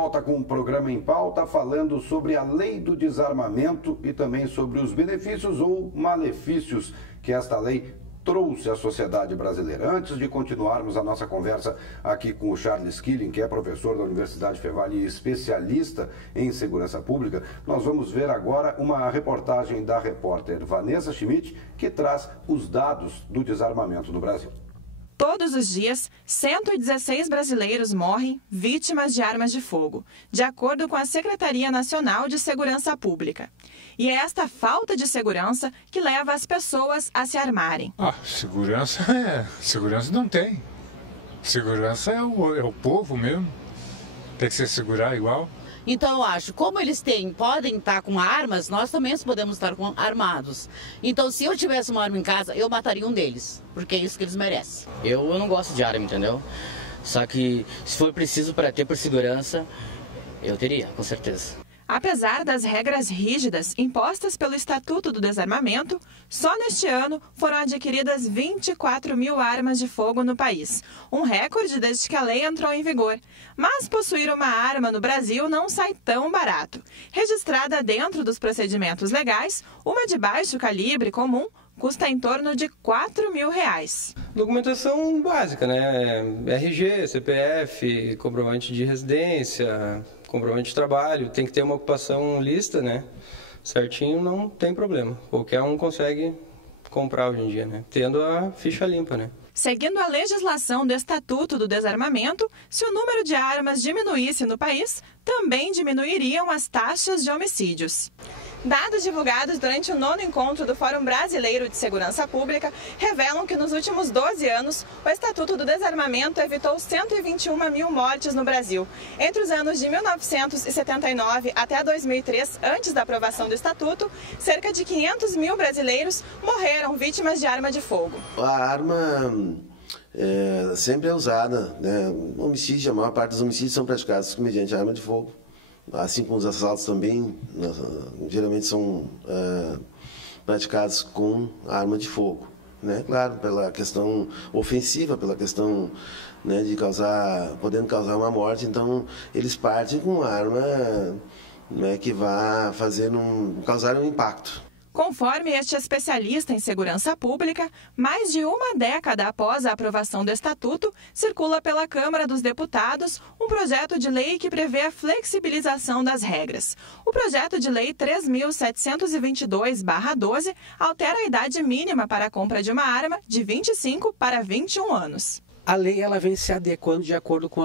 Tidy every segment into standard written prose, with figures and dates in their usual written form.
volta com um programa em pauta falando sobre a lei do desarmamento e também sobre os benefícios ou malefícios que esta lei trouxe à sociedade brasileira. Antes de continuarmos a nossa conversa aqui com o Charles Killing, que é professor da Universidade Fevale e especialista em segurança pública, nós vamos ver agora uma reportagem da repórter Vanessa Schmidt, que traz os dados do desarmamento no Brasil. Todos os dias, 116 brasileiros morrem vítimas de armas de fogo, de acordo com a Secretaria Nacional de Segurança Pública. E é esta falta de segurança que leva as pessoas a se armarem. Segurança não tem. Segurança é o povo mesmo. Tem que se segurar igual. Então eu acho, como eles podem estar com armas, nós também podemos estar armados. Então se eu tivesse uma arma em casa, eu mataria um deles, porque é isso que eles merecem. Eu não gosto de arma, entendeu? Só que se for preciso para ter por segurança, eu teria, com certeza. Apesar das regras rígidas impostas pelo Estatuto do Desarmamento, só neste ano foram adquiridas 24 mil armas de fogo no país, um recorde desde que a lei entrou em vigor. Mas possuir uma arma no Brasil não sai tão barato. Registrada dentro dos procedimentos legais, uma de baixo calibre comum custa em torno de R$4 mil. Documentação básica, né? RG, CPF, comprovante de residência, comprovante de trabalho, tem que ter uma ocupação lista, né? Certinho, não tem problema. Qualquer um consegue comprar hoje em dia, né? Tendo a ficha limpa, né? Seguindo a legislação do Estatuto do Desarmamento, se o número de armas diminuísse no país, também diminuiriam as taxas de homicídios. Dados divulgados durante o 9º encontro do Fórum Brasileiro de Segurança Pública revelam que nos últimos 12 anos, o Estatuto do Desarmamento evitou 121 mil mortes no Brasil. Entre os anos de 1979 até 2003, antes da aprovação do Estatuto, cerca de 500 mil brasileiros morreram vítimas de arma de fogo. A arma sempre é usada, né? Homicídio, a maior parte dos homicídios são praticados mediante arma de fogo. Assim como os assaltos também, geralmente são praticados com arma de fogo, né? Claro, pela questão ofensiva, pela questão, né, de podendo causar uma morte, então eles partem com arma, né, que vai causar um impacto. Conforme este especialista em segurança pública, mais de uma década após a aprovação do Estatuto, circula pela Câmara dos Deputados um projeto de lei que prevê a flexibilização das regras. O projeto de lei 3.722/12 altera a idade mínima para a compra de uma arma de 25 para 21 anos. A lei ela vem se adequando de acordo com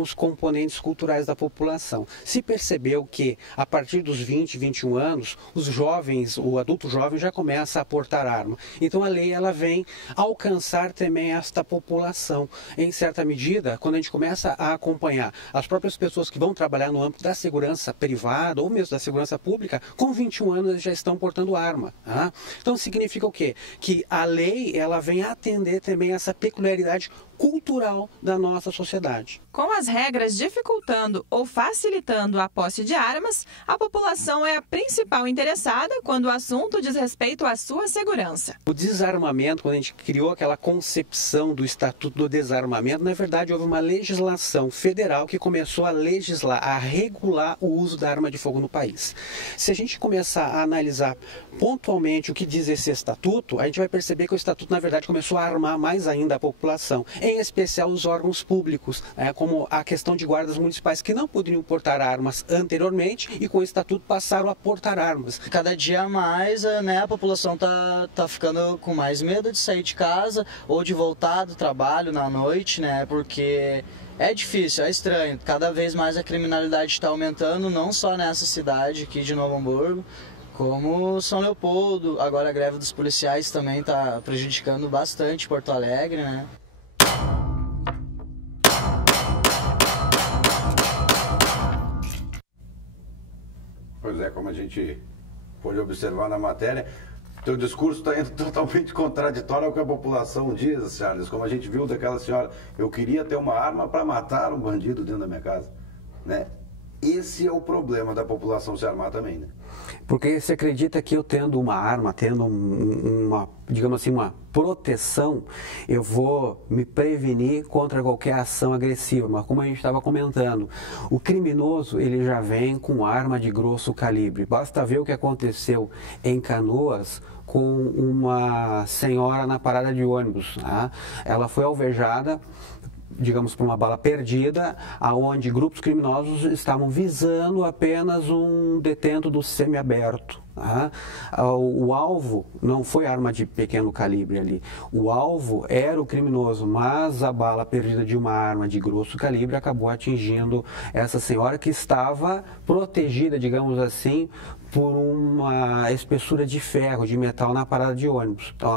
os componentes culturais da população. Se percebeu que, a partir dos 20, 21 anos, os jovens, o adulto jovem já começa a portar arma. Então a lei ela vem alcançar também esta população. Em certa medida, quando a gente começa a acompanhar as próprias pessoas que vão trabalhar no âmbito da segurança privada ou mesmo da segurança pública, com 21 anos eles já estão portando arma. Tá? Então significa o quê? Que a lei ela vem atender também essa peculiaridade cultural da nossa sociedade. Com as regras dificultando ou facilitando a posse de armas, a população é a principal interessada quando o assunto diz respeito à sua segurança. O desarmamento, quando a gente criou aquela concepção do Estatuto do Desarmamento, na verdade houve uma legislação federal que começou a legislar, a regular o uso da arma de fogo no país. Se a gente começar a analisar pontualmente o que diz esse estatuto, a gente vai perceber que o estatuto, na verdade, começou a armar mais ainda a população, em especial os órgãos públicos, como a questão de guardas municipais que não poderiam portar armas anteriormente e com o estatuto passaram a portar armas. Cada dia mais, né, a população tá ficando com mais medo de sair de casa ou de voltar do trabalho na noite, né, porque é difícil, é estranho. Cada vez mais a criminalidade está aumentando, não só nessa cidade aqui de Novo Hamburgo, como São Leopoldo. Agora a greve dos policiais também está prejudicando bastante Porto Alegre, né? Pois é, como a gente pôde observar na matéria, teu discurso está indo totalmente contraditório ao que a população diz, Charles. Como a gente viu daquela senhora, eu queria ter uma arma para matar um bandido dentro da minha casa, né? esse é o problema da população se armar também, né? Porque você acredita que eu tendo uma arma, tendo uma, digamos assim, uma proteção, eu vou me prevenir contra qualquer ação agressiva. Mas como a gente estava comentando, o criminoso ele já vem com arma de grosso calibre. Basta ver o que aconteceu em Canoas com uma senhora na parada de ônibus. Tá? Ela foi alvejada, digamos, por uma bala perdida, aonde grupos criminosos estavam visando apenas um detento do semiaberto. Tá? O alvo não foi arma de pequeno calibre ali, o alvo era o criminoso, mas a bala perdida de uma arma de grosso calibre acabou atingindo essa senhora que estava protegida, digamos assim, por uma espessura de ferro, de metal na parada de ônibus. Então,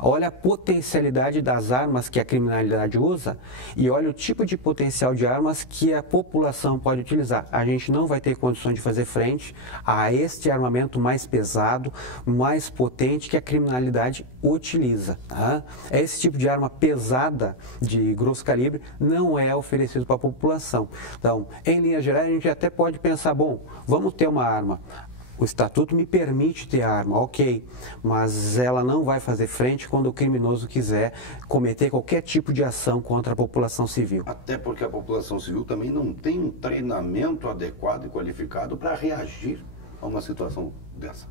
olha a potencialidade das armas que a criminalidade usa e olha o tipo de potencial de armas que a população pode utilizar. A gente não vai ter condições de fazer frente a este armamento mais pesado, mais potente que a criminalidade utiliza. Tá? Esse tipo de arma pesada, de grosso calibre, não é oferecido para a população. Então, em linhas gerais, a gente até pode pensar, bom, vamos ter uma arma. O estatuto me permite ter arma, ok, mas ela não vai fazer frente quando o criminoso quiser cometer qualquer tipo de ação contra a população civil. Até porque a população civil também não tem um treinamento adequado e qualificado para reagir a uma situação dessa.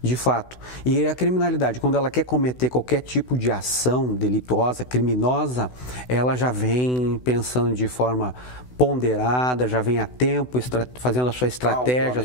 De fato. E a criminalidade, quando ela quer cometer qualquer tipo de ação delituosa, criminosa, ela já vem pensando de forma ponderada, já vem a tempo, fazendo a sua estratégia,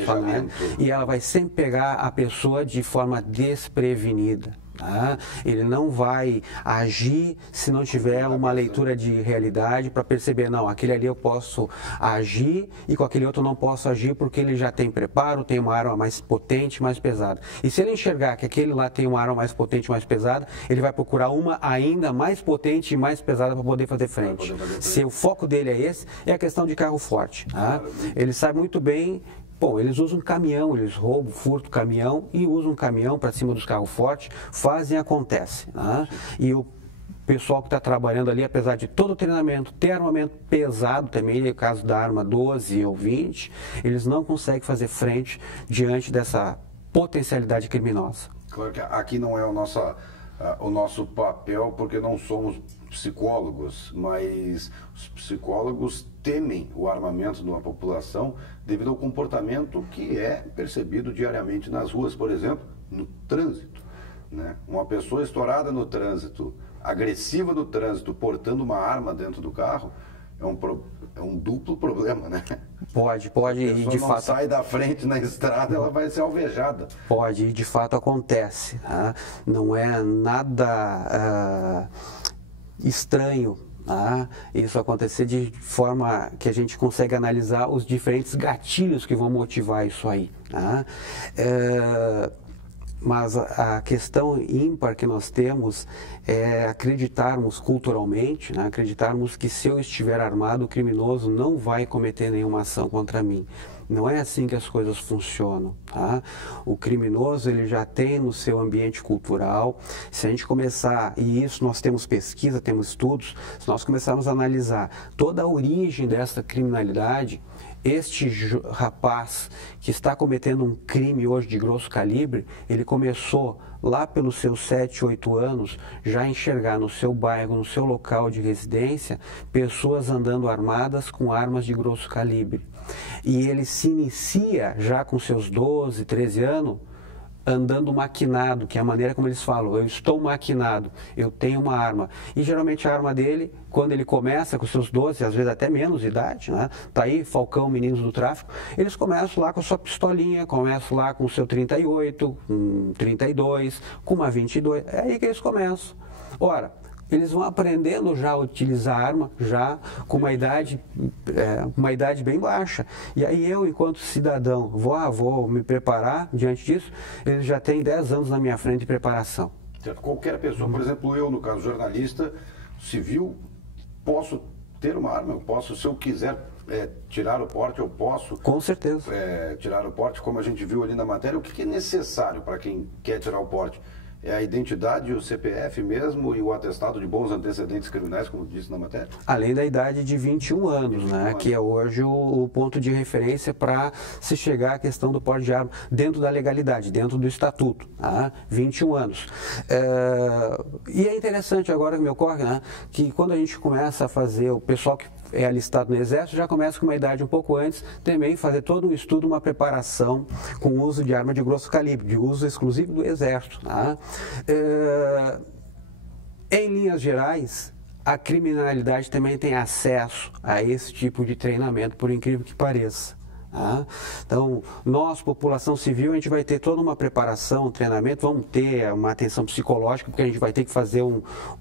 e ela vai sempre pegar a pessoa de forma desprevenida. Tá? Ele não vai agir se não tiver uma leitura de realidade para perceber, não, aquele ali eu posso agir e com aquele outro não posso agir porque ele já tem preparo, tem uma arma mais potente, mais pesada. E se ele enxergar que aquele lá tem uma arma mais potente, mais pesada, ele vai procurar uma ainda mais potente e mais pesada para poder fazer frente. Se o foco dele é esse, é a questão de carro forte. Tá? Ele sabe muito bem. Bom, eles usam caminhão, eles roubam, furtam caminhão e usam caminhão para cima dos carros fortes, fazem, acontece. Né? E o pessoal que está trabalhando ali, apesar de todo o treinamento, ter armamento pesado também, no caso da arma 12 ou 20, eles não conseguem fazer frente diante dessa potencialidade criminosa. Claro que aqui não é o nosso papel, porque não somos psicólogos, mas os psicólogos temem o armamento de uma população devido ao comportamento que é percebido diariamente nas ruas, por exemplo, no trânsito. Né? Uma pessoa estourada no trânsito, agressiva no trânsito, portando uma arma dentro do carro, é um duplo problema, né? Pode, e de fato sai da frente na estrada, ela vai ser alvejada. Pode, e de fato acontece. Tá? Não é nada estranho, tá? Isso acontecer de forma que a gente consegue analisar os diferentes gatilhos que vão motivar isso aí. Tá? Mas a questão ímpar que nós temos é acreditarmos culturalmente, né? Acreditarmos que se eu estiver armado, o criminoso não vai cometer nenhuma ação contra mim. Não é assim que as coisas funcionam. Tá? O criminoso ele já tem no seu ambiente cultural. Se a gente começar, e isso nós temos pesquisa, temos estudos, se nós começarmos a analisar toda a origem dessa criminalidade, este rapaz que está cometendo um crime hoje de grosso calibre, ele começou lá pelos seus 7, 8 anos, já a enxergar no seu bairro, no seu local de residência, pessoas andando armadas com armas de grosso calibre. E ele se inicia já com seus 12, 13 anos, andando maquinado, que é a maneira como eles falam, eu estou maquinado, eu tenho uma arma. E geralmente a arma dele, quando ele começa com seus 12, às vezes até menos de idade, né? Tá aí Falcão, meninos do tráfico, eles começam lá com a sua pistolinha, começam lá com o seu 38, com 32, com uma 22, é aí que eles começam. Ora, eles vão aprendendo já a utilizar a arma, já com uma idade bem baixa. E aí eu, enquanto cidadão, vou me preparar diante disso, eles já têm 10 anos na minha frente de preparação. Qualquer pessoa, por exemplo, eu, no caso jornalista, civil, posso ter uma arma, eu posso, se eu quiser tirar o porte, eu posso. Com certeza. Tirar o porte, como a gente viu ali na matéria. O que é necessário para quem quer tirar o porte? É a identidade, o CPF mesmo e o atestado de bons antecedentes criminais, como disse na matéria? Além da idade de 21 anos, né, que é hoje o ponto de referência para se chegar à questão do porte de arma dentro da legalidade, dentro do estatuto, tá? 21 anos. E é interessante agora que me ocorre, né, que quando a gente começa a fazer, o pessoal que é alistado no Exército já começa com uma idade um pouco antes, também fazer todo um estudo, uma preparação com o uso de arma de grosso calibre, de uso exclusivo do Exército. Tá? Em linhas gerais, a criminalidade também tem acesso a esse tipo de treinamento, por incrível que pareça. Tá? Então, nós, população civil, a gente vai ter toda uma preparação, um treinamento, vamos ter uma atenção psicológica, porque a gente vai ter que fazer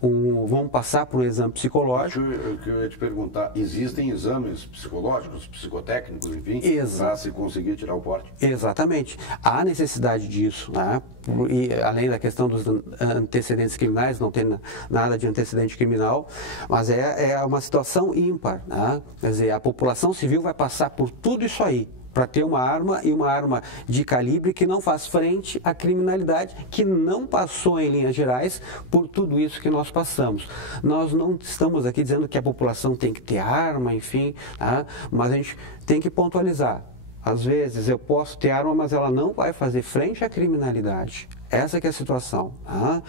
vamos passar por um exame psicológico. Eu queria te perguntar, existem exames psicológicos, psicotécnicos, enfim, para se conseguir tirar o porte? Exatamente. Há necessidade disso, né? E, além da questão dos antecedentes criminais, não tem nada de antecedente criminal, mas é uma situação ímpar, né? Quer dizer, a população civil vai passar por tudo isso aí, para ter uma arma e uma arma de calibre que não faz frente à criminalidade, que não passou em linhas gerais por tudo isso que nós passamos. Nós não estamos aqui dizendo que a população tem que ter arma, enfim, tá? Mas a gente tem que pontualizar. Às vezes eu posso ter arma, mas ela não vai fazer frente à criminalidade. Essa que é a situação. Tá?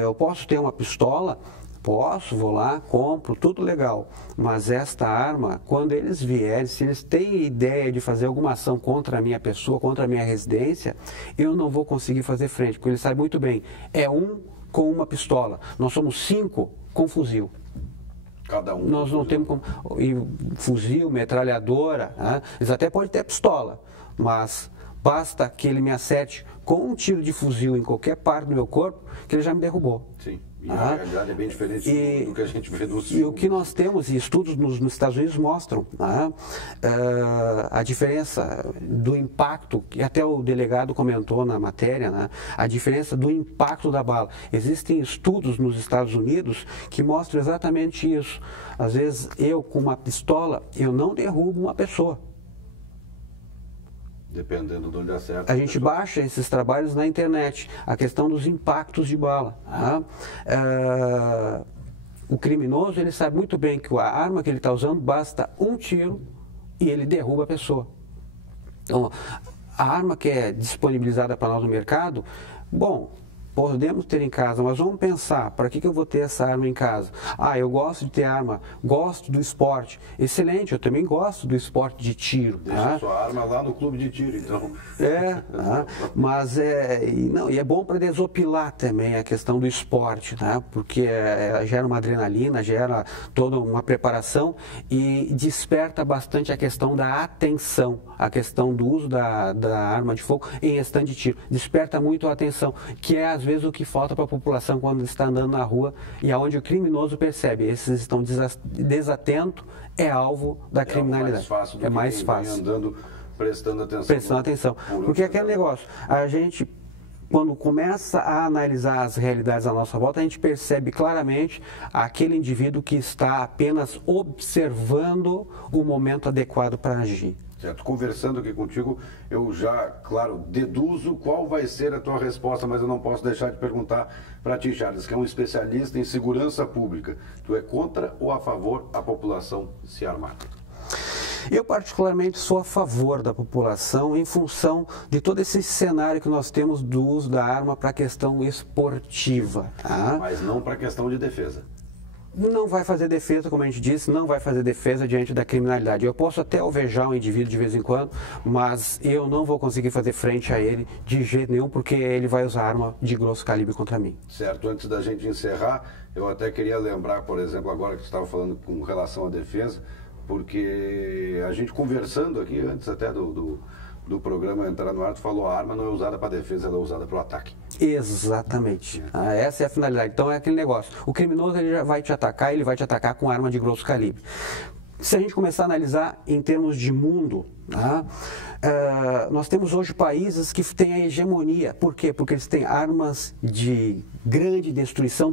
Eu posso ter uma pistola, vou lá, compro, tudo legal. Mas esta arma, quando eles vierem, se eles têm ideia de fazer alguma ação contra a minha pessoa, contra a minha residência, eu não vou conseguir fazer frente, porque eles sabem muito bem, é um com uma pistola. Nós somos 5 com fuzil. Cada um. Nós não temos como. E fuzil, metralhadora, né? Eles até podem ter pistola, mas basta que ele me acerte com um tiro de fuzil em qualquer parte do meu corpo, que ele já me derrubou. Sim, e a realidade é bem diferente do que a gente vê no E o que nós temos, e estudos nos Estados Unidos mostram, né, a diferença do impacto, que até o delegado comentou na matéria, né, a diferença do impacto da bala. Existem estudos nos Estados Unidos que mostram exatamente isso. Às vezes, eu com uma pistola, eu não derrubo uma pessoa. Dependendo de onde acerta. A gente baixa esses trabalhos na internet, a questão dos impactos de bala. Tá? O criminoso, ele sabe muito bem que a arma que ele está usando, basta um tiro e ele derruba a pessoa. Então, a arma que é disponibilizada para nós no mercado, bom, podemos ter em casa, mas vamos pensar, para que eu vou ter essa arma em casa? Ah, eu gosto de ter arma, gosto do esporte. Excelente, eu também gosto do esporte de tiro. Deixa a sua arma lá no clube de tiro, então. Mas e é bom para desopilar também a questão do esporte, né? Porque gera uma adrenalina, gera toda uma preparação e desperta bastante a questão da atenção, a questão do uso da arma de fogo em stand de tiro. Desperta muito a atenção, que é às vezes o que falta para a população quando está andando na rua e aonde o criminoso percebe, esses estão desatentos, é alvo da criminalidade. É mais fácil. Andando, prestando atenção. Porque aquele negócio, a gente, quando começa a analisar as realidades à nossa volta, a gente percebe claramente aquele indivíduo que está apenas observando o momento adequado para agir. Certo. Conversando aqui contigo, eu já, claro, deduzo qual vai ser a tua resposta, mas eu não posso deixar de perguntar para ti, Charles, que é um especialista em segurança pública. Tu é contra ou a favor a população se armar? Eu particularmente sou a favor da população em função de todo esse cenário que nós temos do uso da arma para a questão esportiva. Tá? Mas não para a questão de defesa. Não vai fazer defesa, como a gente disse, não vai fazer defesa diante da criminalidade. Eu posso até alvejar um indivíduo de vez em quando, mas eu não vou conseguir fazer frente a ele de jeito nenhum, porque ele vai usar arma de grosso calibre contra mim. Certo, antes da gente encerrar, eu até queria lembrar, por exemplo, agora que você estava falando com relação à defesa, porque a gente conversando aqui, antes até do programa entrar no ar, tu falou, a arma não é usada para defesa, ela é usada para o ataque. Exatamente. Essa é a finalidade. Então é aquele negócio. O criminoso, ele já vai te atacar, ele vai te atacar com arma de grosso calibre. se a gente começar a analisar em termos de mundo, tá? Nós temos hoje países que têm a hegemonia. Por quê? Porque eles têm armas de grande destruição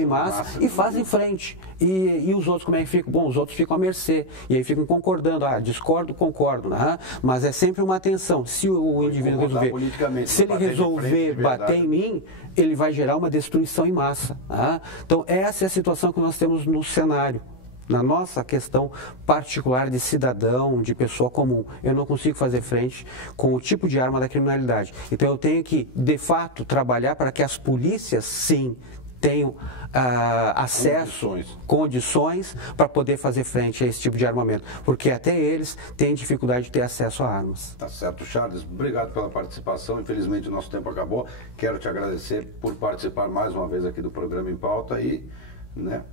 em massa e fazem frente. E os outros como é que ficam? Bom, os outros ficam à mercê. E aí ficam concordando. Discordo, concordo. Né? Mas é sempre uma tensão. Se o indivíduo resolver, se ele resolver bater em mim, ele vai gerar uma destruição em massa. Tá? Então essa é a situação que nós temos no cenário. Na nossa questão particular de cidadão, de pessoa comum, eu não consigo fazer frente com o tipo de arma da criminalidade. Então eu tenho que, de fato, trabalhar para que as polícias, sim, tenham acesso, condições para poder fazer frente a esse tipo de armamento. Porque até eles têm dificuldade de ter acesso a armas. Tá certo, Charles. Obrigado pela participação. Infelizmente o nosso tempo acabou. Quero te agradecer por participar mais uma vez aqui do programa Em Pauta e...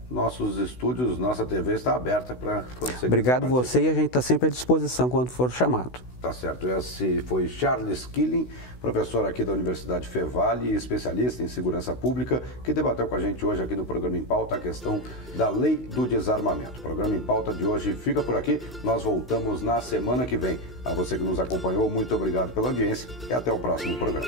nossos estúdios, nossa TV está aberta para você. Obrigado você, e a gente está sempre à disposição quando for chamado. Tá certo. Esse foi Charles Killing, professor aqui da Universidade Fevale, especialista em segurança pública, que debateu com a gente hoje aqui no programa Em Pauta a questão da Lei do Desarmamento. O programa Em Pauta de hoje fica por aqui. Nós voltamos na semana que vem. A você que nos acompanhou, muito obrigado pela audiência e até o próximo programa.